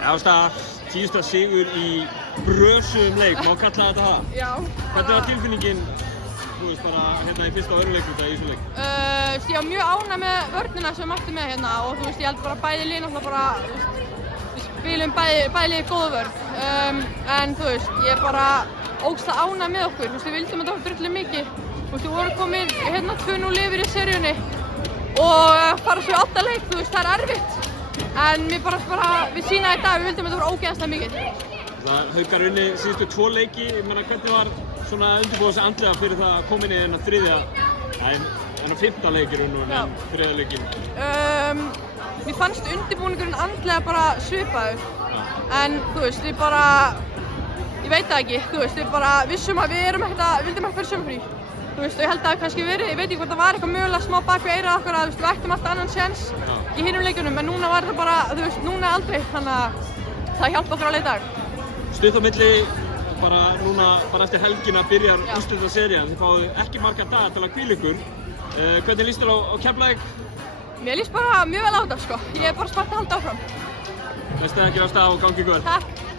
Ásta, síðasta sigur í brösuðum leik, má kalla þetta það? Já. Hvernig var tilfinningin, þú veist, bara hérna í fyrsta og öðrum leikluta í þessu leik? Ég var mjög ánægð með vörnina sem við mættum með hérna og þú veist, ég held bara bæði lið náttúrulega bara, við spilum bæði lið góða vörn. En þú veist, ég er bara ógeðslega ánægð með okkur, þú veist, við vildum þetta drullu mikið. Þú veist, við vorum komin hérna 2-0 yfir í seríunni og fara svo í 8 leik, þú veist, það er erfitt. En við sýna í dag, við vildum þetta ógeðslega mikið. Haukar unni síðustu 2 leiki, ég meina hvernig var svona undirbúið sig andlega fyrir það að koma inn í þennan þriðja, þennan 5. leik í raun og veru, þriðja leikinn? Mér fannst undirbúningurinn andlega bara svipaður, en þú veist, ég veit það ekki, þú veist, við bara vissum að við vildum ekki fyrir sumarfrí. Þú veist, og ég held að kannski verið, ég veit ekki hvort það var eitthvað mögulega smá bak við eyrað okkar að við ættum alltaf annan séns í hinum leikunum, en núna var þetta bara, þú veist, núna aldrei, þannig að það hjálpa okkur alveg í dag. Stutt á milli, bara núna, bara eftir helgina byrjar úrslitaserían, þið fáið ekki marga daga til að hvíla ykkur. Hvernig líst þér á Keflavík? Mér líst bara mjög vel á þetta, sko. Ég er bara spennt að halda áfram. Næstu ekki á stað og gangi ykkur. Takk.